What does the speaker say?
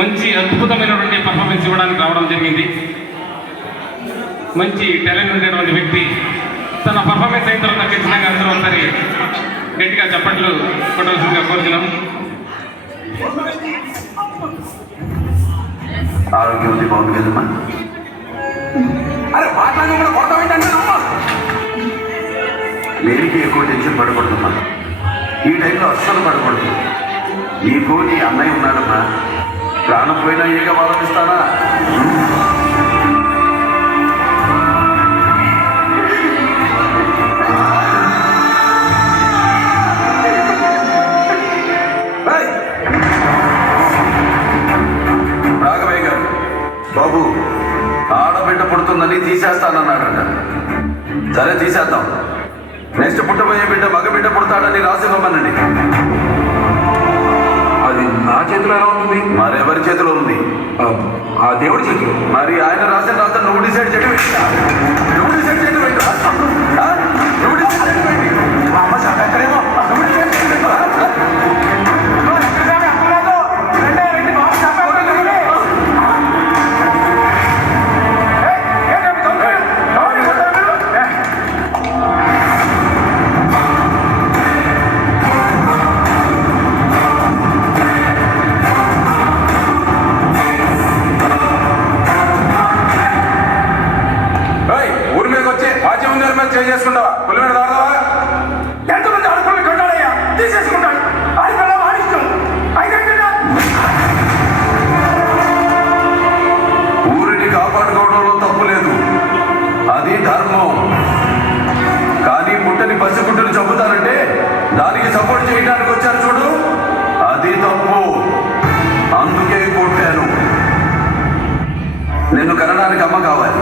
మంచి అద్భుతమైనటువంటి పర్ఫార్మెన్స్ ఇవ్వడానికి రావడం జరిగింది. మంచి టాలెంట్ ఉండేటువంటి వ్యక్తి తన పర్ఫార్మెన్స్ అయిన తర్వాత ఖచ్చితంగా అందరూ ఒకసారి గట్టిగా చప్పట్లు కొట్టవలసిందిగా కోరుతున్నాం. ఆరోగ్యం ఉంది బాగుంది కదమ్మా. అరే దేనికి ఎక్కువ టెన్షన్ పడకూడదమ్మా. ఈ టైంలో అస్సలు పడకూడదు. నీకు నీ అన్నయ్య ఉన్నాడమ్మా. ప్రాణం పోయినా ఏక ఆలోచిస్తానా? రాఘవయ్య గారు, బాబు ఆడబిడ్డ పుడుతుందని తీసేస్తానన్నాడట. సరే తీసేద్దాం. నెక్స్ట్ పుట్టబోయే బిడ్డ మగబిడ్డ పుడతాడని రాసివ్వమనండి. అది నా చేతిలో ఎలా ఉంటుంది? మరెవరి చేతిలో ఉంది? ఆ దేవుడి చేతిలో. మరి ఆయన రాసిన రాత నువ్వు డిసైడ్ చేయడం నువ్వు డిసైడ్ చేయడం నువ్వు డిసైడ్ చేయడం మా అమ్మ ఎక్కడేమో నువ్వు డిసైడ్ చేయడం చేసుకుంటావా? పులి మీద దాడదావా? ఎంతమంది ఆడుకుని కట్టాడయ్యా తీసేసుకుంటాడు. ఆడిపిల్ల వాడిష్టం. ఊరిని కాపాడుకోవడంలో తప్పు లేదు, అది ధర్మం. కానీ పుట్టని పసిగుడ్డుని చంపుతారంటే దానికి సపోర్ట్ చేయడానికి వచ్చారు చూడు, అది తప్పు. అందుకే కొట్టాను. నిన్ను కనడానికి అమ్మ కావాలి.